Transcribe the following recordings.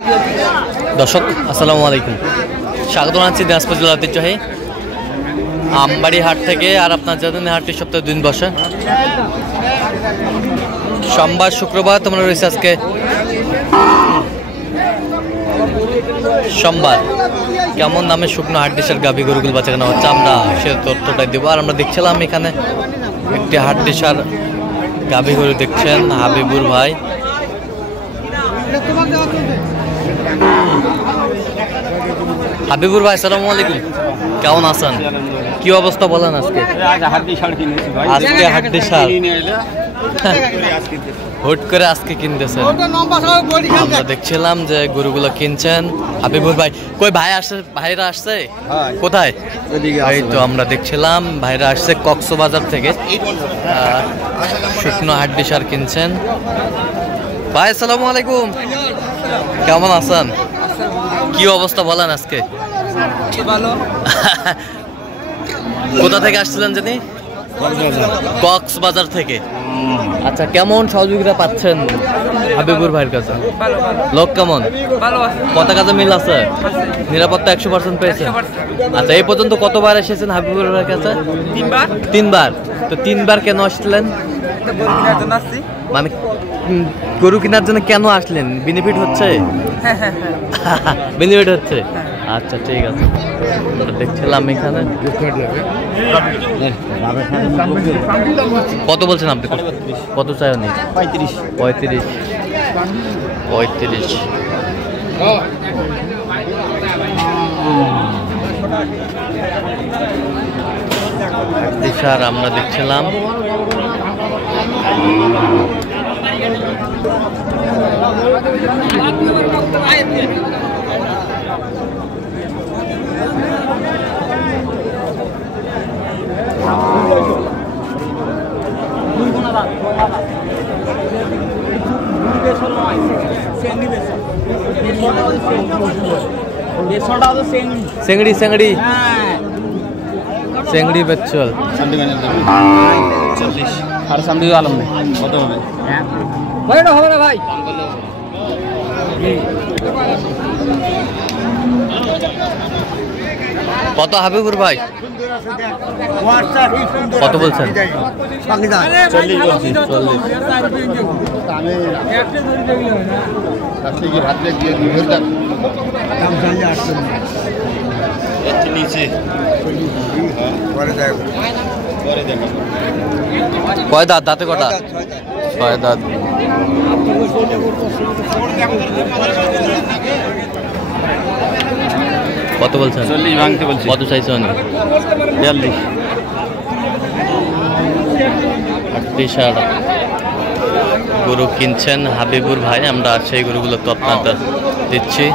দর্শক আসসালামু আলাইকুম, স্বাগত জানাচ্ছি দিনাজপুর জেলার ঐতিহ্যবাহী আমবাড়ি হাট থেকে। আর আপনার জানেন হাটটি সপ্তাহে 2 দিন বসে, সোমবার শুক্রবার। তোমরা রয়েছে আজকে সোমবার। কেমন দামে শুকনো হাট ডিসার গাভী গরুগুলো বাচ্চা কেনা হচ্ছে আমরা সে তথ্যটাই দেবো। আর আমরা দেখছিলাম এখানে একটি হাট ডিসার গাভী গরু দেখছেন হাবিবুর ভাই। হাবিবুর ভাই আসসালামু আলাইকুম, কেমন আছেন? কি অবস্থা বলেন আজকে? আজকে হাড্ডি সার হুট করে আজকে কিনতেছেন। আমরা দেখছিলাম যে গরুগুলো কিনছেন হাবিবুর ভাই। কই ভাই আসছে? ভাইরা আসছে কোথায়? এই তো আমরা দেখছিলাম ভাইরা আসছে কক্সবাজার থেকে, শুকনো হাড্ডি সার কিনছেন। ভাই আসসালামু আলাইকুম, কেমন আছেন? কি অবস্থা বলেন আজকে? কোথা থেকে আসছিলেন জানি? কক্সবাজার থেকে। আচ্ছা, কেমন সহযোগিতা পাচ্ছেন হাবিবুর ভাইয়ের কাছে? লোক কেমন? কত কাজে মিল আছে? নিরাপত্তা 100% পেয়েছেন? আচ্ছা, এই পর্যন্ত কতবার এসেছেন হাবিবুর ভাইয়ের কাছে? 3বার। তো 3বার কেন আসছিলেন? মানে গরু কেনার জন্য কেন আসলেন? বেনিফিট হচ্ছে? বেনিফিট হচ্ছে। আচ্ছা ঠিক আছে, দেখছিলাম এখানে। কত বলছেন আপনি? কত চাই? 35। স্যার আমরা দেখছিলাম চেংড়ি বেচল। আর সামনে আলম নেই। কত হবে? হবে না ভাই। কত হাবিবুর ভাই? কত বলছেন? 40। কয় দাঁত? দাঁতে কটা? 6 দাঁত। কত বলছেন? 40 ভাঙতে বলছি। কত চাইছে? 42। গরু কিনছেন হাবিবুর ভাই, আমরা সেই গরুগুলো তথ্য দিচ্ছি।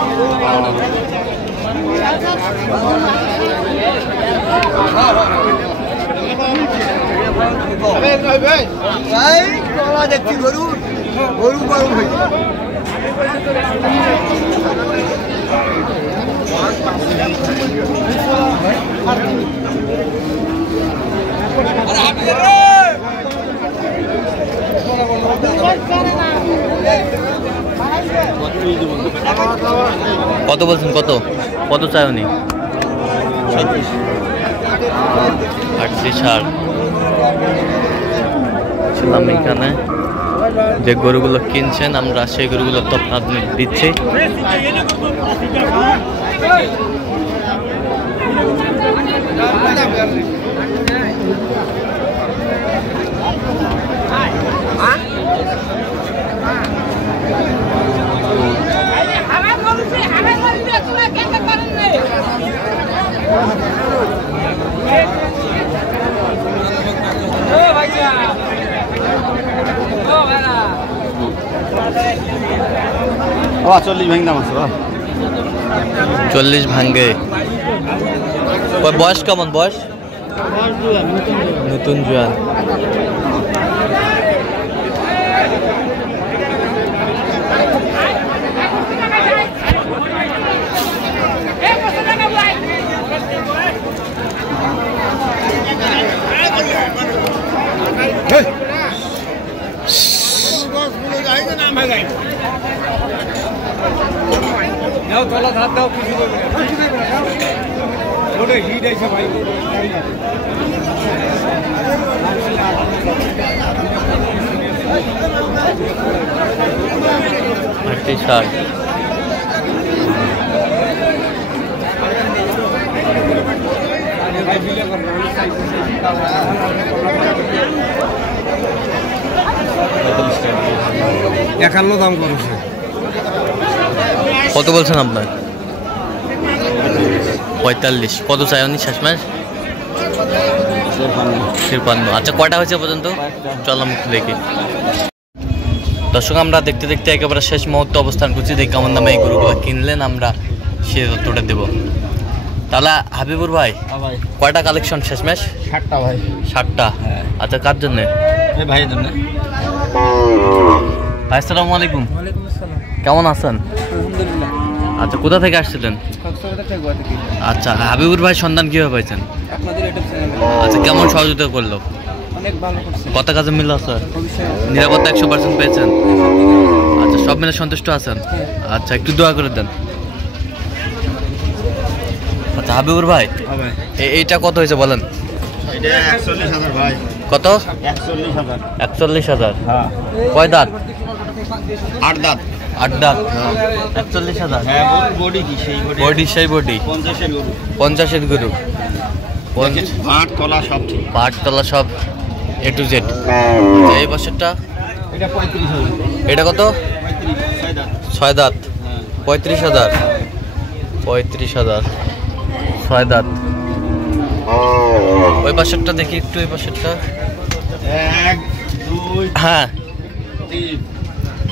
কত বলছেন? কত চাই উনি? 38। ছিলাম এখানে যে গরুগুলো কিনছেন আমরা সেই গরুগুলো তথ্য দিচ্ছি। ও 40 ভাঙ দাম আছে। 40 ভাঙ্গে। বয়স কেমন? বয়স নতুন জোয়ান। ষাট। একান্ন দাম করেছে। কত বলছেন আপনার? 45। কত চাই উনি শেষমেশ? 53। আচ্ছা কয়টা হয়েছে পর্যন্ত? চলাম একটু দেখি। দর্শক আমরা দেখতে দেখতে একেবারে শেষ মুহূর্তে অবস্থান করছি। দেখি কেমন দামে এই গরুগুলো কিনলেন, আমরা সে তথ্যটা দেবো। তাহলে হাবিবুর ভাই কয়টা কালেকশন শেষমেশ? 60টা ভাই। 60টা? আচ্ছা কার জন্য? এই ভাইয়ের জন্য। ভাই আসসালামু আলাইকুম। ওয়ালাইকুম আসসালাম। কেমন আছেন? আলহামদুলিল্লাহ। আচ্ছা কোথা থেকে আসছিলেন? কক্সবাজার থেকে গোয়া থেকে। আচ্ছা হাবিবুর ভাই সন্ধান কীভাবে পাইছেন? আপনাদের ইউটিউব চ্যানেলে। আচ্ছা কেমন সহযোগিতা করলো? অনেক ভালো করছে। কত কাজে মিল আছে? ভবিষ্যতে নিরাপত্তা 100% পেয়েছেন? আচ্ছা সব মিলে সন্তুষ্ট আছেন? আচ্ছা একটু দোয়া করে দেন। আচ্ছা হাবিবুর ভাই হ্যাঁ ভাই। এইটা কত হয়েছে বলেন? এটা 41,000 ভাই। কত? 41,000। 41,000। হ্যাঁ। কয় দাঁত? 8 দাঁত। 8 দাঁত। 41,000। হ্যাঁ বডি কি সেই বডি? বডি সেই বডি। 50-এর গরু। 50-এর গরু। ভাট তলা সব ঠিক। পাট তলা সব A to Z। এই বছরটা এটা 35,000। এটা কত? 35 দাঁত। 6 দাঁত। হ্যাঁ। 35,000। 35,000 6 দাঁত। ওই পাশেরটা দেখি একটু, এই পাশেরটা। 1 2 হ্যাঁ 3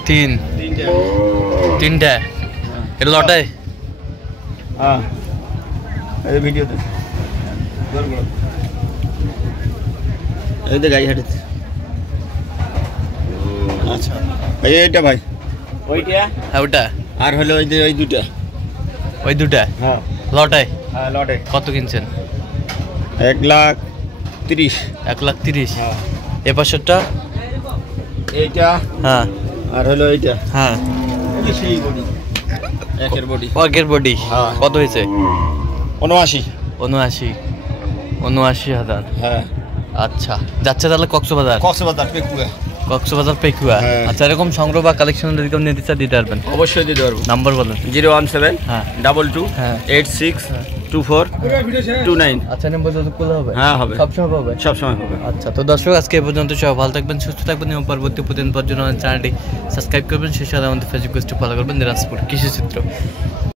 3। 3টা। 3টা। এটা লটে? হ্যাঁ এই ভিডিওতে এই যে গাড়ি হাঁটছে। আচ্ছা ভাই এইটা ভাই ওইটা হ্যাঁ ওটা। আর হলো ওই যে ওই দুটা। ওই দুটা হ্যাঁ লটে? হ্যাঁ লটে। কত কিনছেন? 1,30,000। 1,30,000। হ্যাঁ এ পাশেরটা? এইটা হ্যাঁ আর হলো এইটা। হ্যাঁ এই যে সেই বডি একের বডি। অর্গের বডি। হ্যাঁ। কত হয়েছে? 79। 79,000। হ্যাঁ আচ্ছা যাচ্ছে তাহলে কক্সবাজার? কক্সবাজার পেকুয়া। কক্সবাজার পেকুয়া। হ্যাঁ। আচ্ছা এরকম সংগ্রহ বা কালেকশন যদি কেউ নিতে চায় দিতে পারবেন? অবশ্যই দিতে পারবো। নাম্বার বলেন। 017 হ্যাঁ 22 হ্যাঁ 86 24 29। আচ্ছা নাম্বার যত খোলা হবে? হ্যাঁ হবে। সবসময় হবে? সবসময় হবে। আচ্ছা তো দর্শক আজকে এ পর্যন্ত সবাই ভালো থাকবেন, সুস্থ থাকবেন এবং পরবর্তী প্রতিদিন পর্যন্ত চ্যানেলটি সাবস্ক্রাইব করবেন। সেই সাথে আমাদের ফেসবুক পেজটি ফলো করবেন, দিনাজপুর কৃষি চিত্র।